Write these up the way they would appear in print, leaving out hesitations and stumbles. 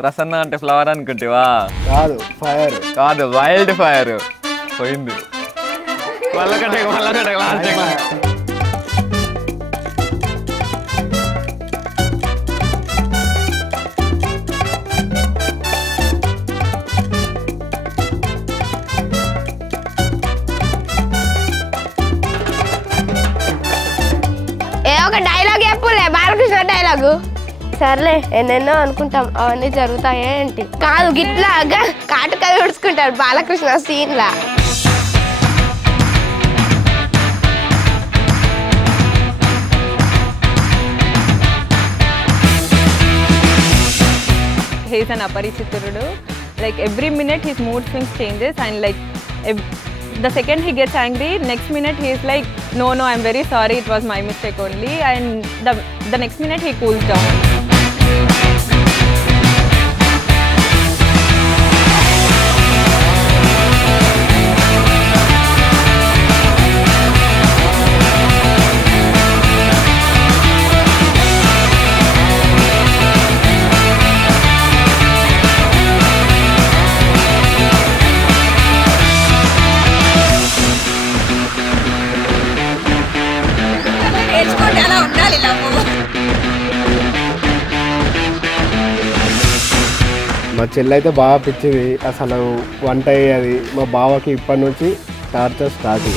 ప్రసన్న అంటే ఫ్లవర్ అనుకుంటేవా? కాదు, ఫైర్ కాదు, వైల్డ్ ఫైర్. పోయింది. మళ్ళొకటే లాస్ట్. ఒక డైలాగ్ చెప్పులే, బాలకృష్ణ డైలాగు. సర్లే, ఎన్నెన్నో అనుకుంటాం, అవన్నీ జరుగుతాయే ఏంటి? కాదు, గిట్లా కాటుకలు ఉడుచుకుంటాడు బాలకృష్ణ సీన్ లా. He's an aparichiturudu. Like every minute his mood swings changes, and like the second he gets angry, next minute he is like, no, I'm very sorry, it was my mistake only, and the next minute he cools down. మా చెల్లి అయితే బాగా పిచ్చింది అసలు. వంట అయ్యేది మా బావకి ఇప్పటి నుంచి టార్చర్ స్టార్ట్.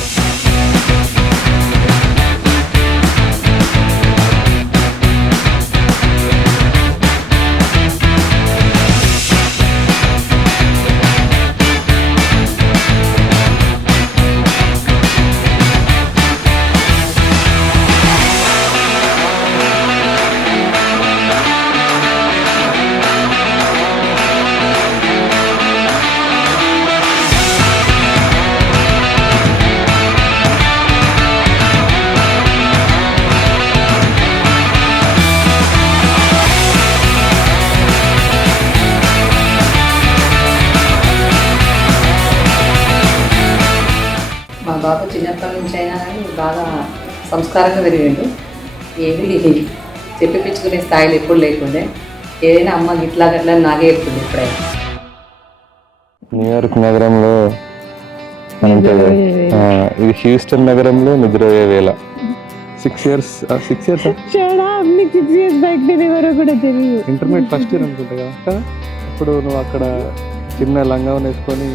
మా బాబు చిన్నప్పటి నుంచి అయినా కానీ బాగా సంస్కారంగా పెరిగాడు. ఏది చెప్పిపించుకునే స్థాయిలో ఎప్పుడు లేకుండే. ఏదైనా అమ్మ గిట్లా గట్లా నాకే చెప్తుంది ఎప్పుడైనా. న్యూయార్క్ నగరంలో ఇది హ్యూస్టన్ నగరంలో నిద్రపోయే వేళ. 6 years ఇంటర్మీడియట్ ఫస్ట్ ఇయర్ అనుకుంటా కదా. అప్పుడు నువ్వు అక్కడ చిన్న లంగా వేసుకొని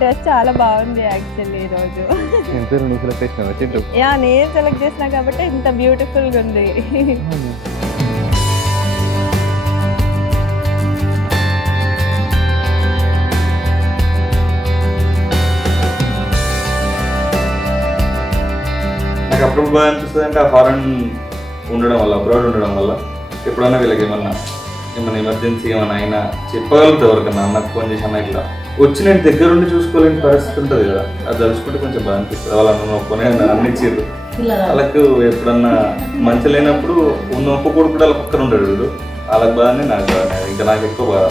డ్రెస్ చాలా బాగుంది యాక్చువల్లీ ఈరోజు. యా, నేను సెలెక్ట్ చేసినా కాబట్టి ఇంత బ్యూటిఫుల్ గా ఉంది. నాకు అప్పుడు బాగా అనిపిస్తుంది అంటే ఆ ఫారెన్ ఉండడం వల్ల, అబ్రాడ్ ఉండడం వల్ల ఎప్పుడన్నా వీళ్ళకి ఏమన్నా ఎమర్జెన్సీ ఏమన్నా అయినా చెప్పగలుగుతారు ఎవరికన్నా. అన్నకు ఫోన్ చేసి అన్న ఇట్లా వచ్చి నేను దగ్గర ఉండి చూసుకోలేని పరిస్థితి ఉంటుంది కదా, అది తలుచుకుంటే కొంచెం బాగా అనిపిస్తుంది. వాళ్ళని నొప్పునే అన్ని ఇచ్చిర్రు. వాళ్ళకు ఎప్పుడన్నా మంచి లేనప్పుడు ఉన్న ఒక్క కొడుకు కూడా వాళ్ళ పక్కన ఉంటాడు వీడు. వాళ్ళకి బాగానే నాకు బాగా, ఇంకా నాకు ఎక్కువ బాగా.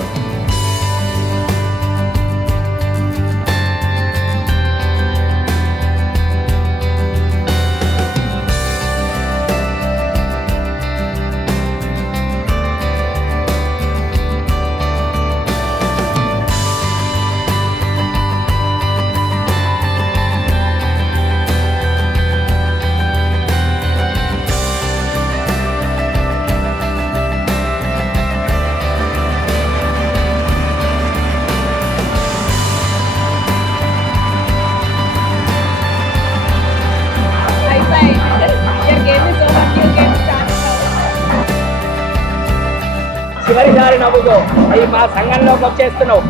చివరిసారి నవ్వుకో, అది మా సంఘంలోకి వచ్చేస్తున్నావు.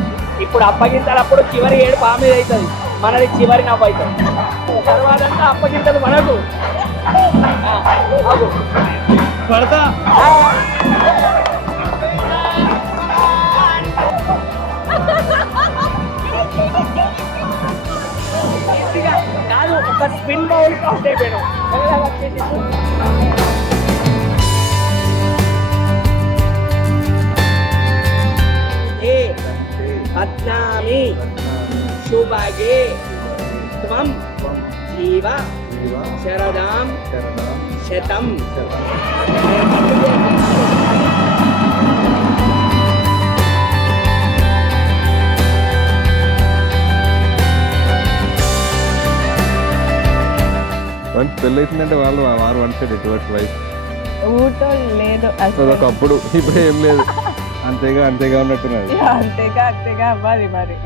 ఇప్పుడు అప్పగింతలప్పుడు చివరి ఏడు పాము మీద అవుతుంది, మనది చివరి నవ్వు అవుతుంది. తర్వాత అప్పగింతలు మనకు పడతా. కాదు, ఒక స్పిన్ బౌల్ అవుట్ అయిపోయాను. పద్నామి శుభగే జీవ శరదాం శతం. వన్స్ పెళ్ళి అవుతుందంటే వాళ్ళు వారు వన్ సైడ్ టువర్డ్స్ వైఫ్. ఊటో లేదు ఒకప్పుడు ఇప్పుడు ఏం లేదు, అంతేగా ఉన్నట్టున్నది. అంతేగా అవ్వాలి మరి.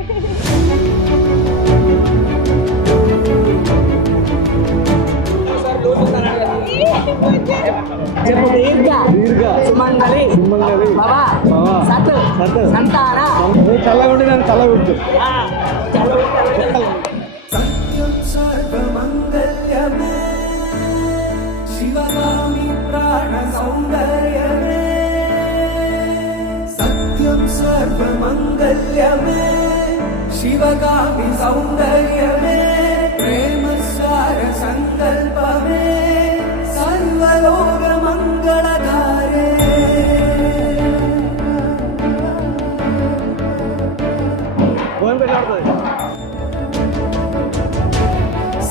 సుమంగళి భవ సత్ సంతాన. చల్లగా ఉండి నన్ను చల్లగుంటు. సత్యం సర్వమంగళ్యమే శివగామి ప్రాణ సౌందర్యమే. సత్యం సర్వమంగళ్యమే శివగామి సౌందర్యమే. ప్రేమ సార సంకల్పమే సర్వలోక మంగళధారే.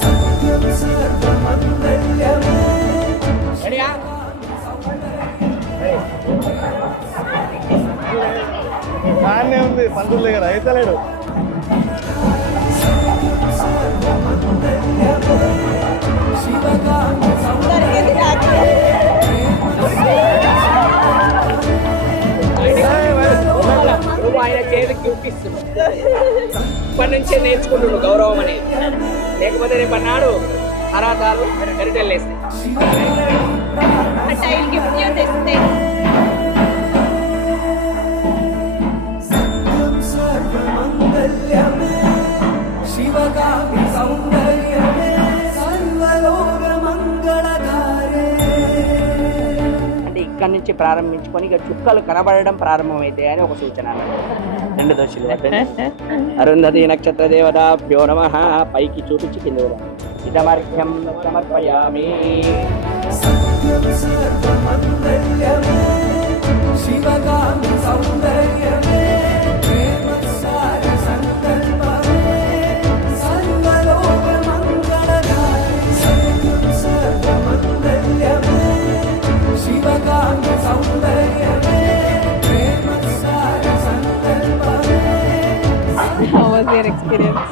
సత్యం సర్వమంగళ్యమే. బాగానే ఉంది, పంతుల దగ్గర అయితలేడు. నువ్వు ఆయన చేతికి చూపిస్తున్నావు. ఇప్పటి నుంచే నేర్చుకుంటున్నావు గౌరవం అనేది. లేకపోతే రేపు అన్నాడు అరాతాలు గరిటెల్లేస్తాయి. సత్యం సర్వమంగళ్యమే శివగామి సౌందర్యమే సర్వలోక మంగళధారే. అంటే ఇక్కడి నుంచి ప్రారంభించుకొని ఇక చుక్కలు కనబడడం ప్రారంభమైతే అని ఒక సూచన. 2 దోషులు అరుంధతి నక్షత్ర దేవతాభ్యో నమః. పైకి చూపించి కింద ఇదమర్ఘ్యం సమర్పయామి. సత్యం సర్వమంగళ్యమే శివగామి సౌందర్యమే. ప్రేమ సార సంకల్పమే సర్వలోక మంగళధారే. సత్యం సర్వమంగళ్యమే శివగామి సౌందర్యమే. ప్రేమ సార సంకల్పమే. How was your experience?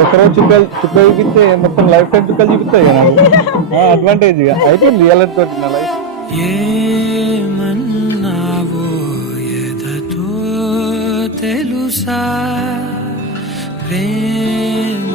ఒకరోజు చుక్కలు చూపిస్తే మొత్తం లైఫ్ టైం చుక్కలు చూపిస్తాయి కదా నాకు. అడ్వాంటేజ్ అయిపోయింది రియల్ తోటి నా లైఫ్. ఏమన్నావో ఎదతో తెలుసా ప్రేమ